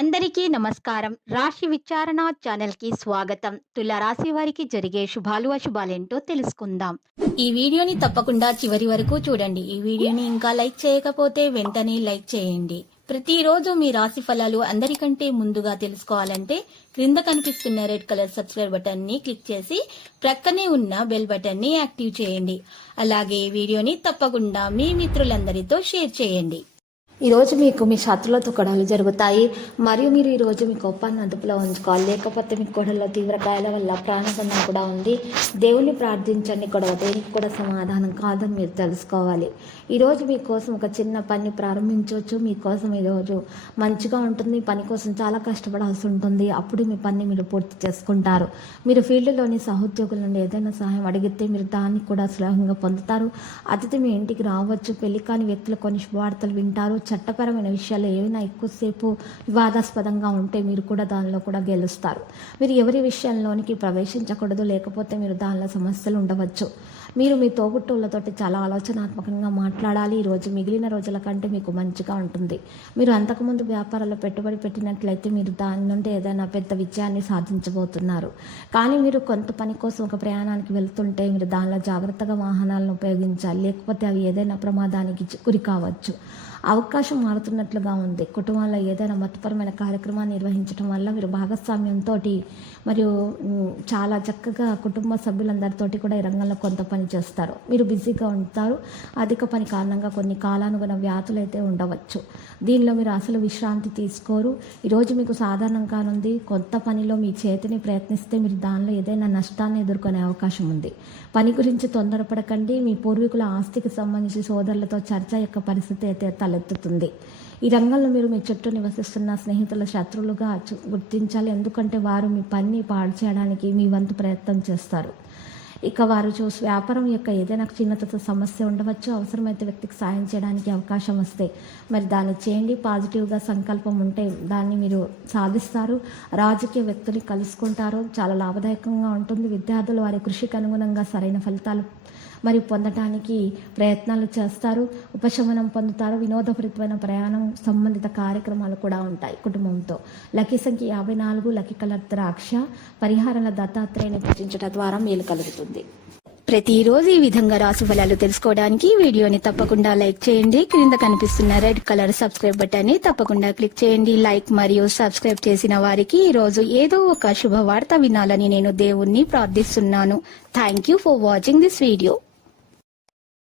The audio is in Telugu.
అందరికీ నమస్కారం. రాశి విచారణ ఛానల్‌కి స్వాగతం. తుల రాశి వారికి జరిగే శుభాలు, అశుభాలేంటో తెలుసుకుందాం. ఈ వీడియోని తప్పకుండా చివరి వరకు చూడండి. ఈ వీడియోని ఇంకా లైక్ చేయకపోతే వెంటనే లైక్ చేయండి. ప్రతిరోజు మీ రాశి ఫలాలు అందరికంటే ముందుగా తెలుసుకోవాలంటే క్రింద కనిపిస్తున్న రెడ్ కలర్ సబ్స్క్రైబ్ బటన్ ని క్లిక్ చేసి ప్రక్కనే ఉన్న బెల్ బటన్ ని యాక్టివ్ చేయండి. అలాగే వీడియోని తప్పకుండా మీ మిత్రులందరితో షేర్ చేయండి. ఈరోజు మీకు మీ శత్రులతో గొడవలు జరుగుతాయి మరియు మీరు ఈరోజు మీ కోపాన్ని అదుపులో ఉంచుకోవాలి. లేకపోతే మీ గొడవల్లో తీవ్ర గాయాల వల్ల ప్రాణగండం కూడా ఉంది. దేవుణ్ణి ప్రార్థించండి. గొడవ దేనికి కూడా సమాధానం కాదని మీరు తెలుసుకోవాలి. ఈరోజు మీకోసం ఒక చిన్న పని ప్రారంభించవచ్చు. మీకోసం ఈరోజు మంచిగా ఉంటుంది. పని కోసం చాలా కష్టపడాల్సి ఉంటుంది. అప్పుడు మీ పని మీరు పూర్తి చేసుకుంటారు. మీరు ఫీల్డ్లోని సహోద్యోగుల నుండి ఏదైనా సహాయం అడిగితే మీరు దాన్ని కూడా సులభంగా పొందుతారు. అతిథి మీ ఇంటికి రావచ్చు. పెళ్లి కాని వ్యక్తులు కొన్ని శుభవార్తలు వింటారు. చట్టపరమైన విషయాలు ఏమైనా ఎక్కువసేపు వివాదాస్పదంగా ఉంటే మీరు కూడా దానిలో కూడా గెలుస్తారు. మీరు ఎవరి విషయంలోనికి ప్రవేశించకూడదు. లేకపోతే మీరు దానిలో సమస్యలు ఉండవచ్చు. మీరు మీ తోబుట్టువులతోటి చాలా ఆలోచనాత్మకంగా మాట్లాడాలి. ఈరోజు మిగిలిన రోజుల కంటే మీకు మంచిగా ఉంటుంది. మీరు అంతకుముందు వ్యాపారాల్లో పెట్టుబడి పెట్టినట్లయితే మీరు దాని నుండి ఏదైనా పెద్ద విజయాన్ని సాధించబోతున్నారు. కానీ మీరు కొంత పని కోసం ఒక ప్రయాణానికి వెళ్తుంటే మీరు దానిలో జాగ్రత్తగా వాహనాలను ఉపయోగించాలి. లేకపోతే అవి ఏదైనా ప్రమాదానికి గురి కావచ్చు. అవకాశం మారుతున్నట్లుగా ఉంది. కుటుంబంలో ఏదైనా మతపరమైన కార్యక్రమాన్ని నిర్వహించడం వల్ల మీరు భాగస్వామ్యంతో మరియు చాలా చక్కగా కుటుంబ సభ్యులందరితోటి కూడా ఈ రంగంలో కొంత పని చేస్తారు. మీరు బిజీగా ఉంటారు. అధిక పని కారణంగా కొన్ని కాలానుగుణ వ్యాధులు అయితే ఉండవచ్చు. దీనిలో మీరు అసలు విశ్రాంతి తీసుకోరు. ఈరోజు మీకు సాధారణం కానుంది. కొత్త పనిలో మీ చేతిని ప్రయత్నిస్తే మీరు దానిలో ఏదైనా నష్టాన్ని ఎదుర్కొనే అవకాశం ఉంది. పని గురించి తొందరపడకండి. మీ పూర్వీకుల ఆస్తికి సంబంధించి సోదరులతో చర్చ యొక్క పరిస్థితి అయితే తలెత్తుతుంది. ఈ రంగంలో మీరు మీ చుట్టూ నివసిస్తున్న స్నేహితుల శత్రువులుగా గుర్తించాలి. ఎందుకంటే వారు మీ పనిని పాడు చేయడానికి మీ వంతు ప్రయత్నం చేస్తారు. ఇక వారు వ్యాపారం యొక్క ఏదైనా చిన్నత సమస్య ఉండవచ్చు. అవసరమైతే వ్యక్తికి సాయం చేయడానికి అవకాశం వస్తే మరి దాన్ని చేయండి. పాజిటివ్గా సంకల్పం ఉంటే దాన్ని మీరు సాధిస్తారు. రాజకీయ వ్యక్తులు కలుసుకుంటారు. చాలా లాభదాయకంగా ఉంటుంది. విద్యార్థులు వారి కృషికి అనుగుణంగా సరైన ఫలితాలు మరియు పొందటానికి ప్రయత్నాలు చేస్తారు. ఉపశమనం పొందుతారు. వినోదభరితమైన ప్రయాణం సంబంధిత కార్యక్రమాలు కూడా ఉంటాయి కుటుంబంతో. లక్కీ సంఖ్య 54. లక్కీ కలర్ ద్రాక్ష. పరిహారాల దత్తాత్రేయుని పూజించడం ద్వారా మేలు కలుగుతుంది. ప్రతిరోజు ఈ విధంగా రాశి ఫలాలు తెలుసుకోవడానికి వీడియోని తప్పకుండా లైక్ చేయండి. క్రింద కనిపిస్తున్న రెడ్ కలర్ సబ్స్క్రైబ్ బటన్ ని తప్పకుండా క్లిక్ చేయండి. లైక్ మరియు సబ్స్క్రైబ్ చేసిన వారికి ఈ రోజు ఏదో ఒక శుభవార్త వినాలని నేను దేవుణ్ణి ప్రార్థిస్తున్నాను. Thank you for watching this video.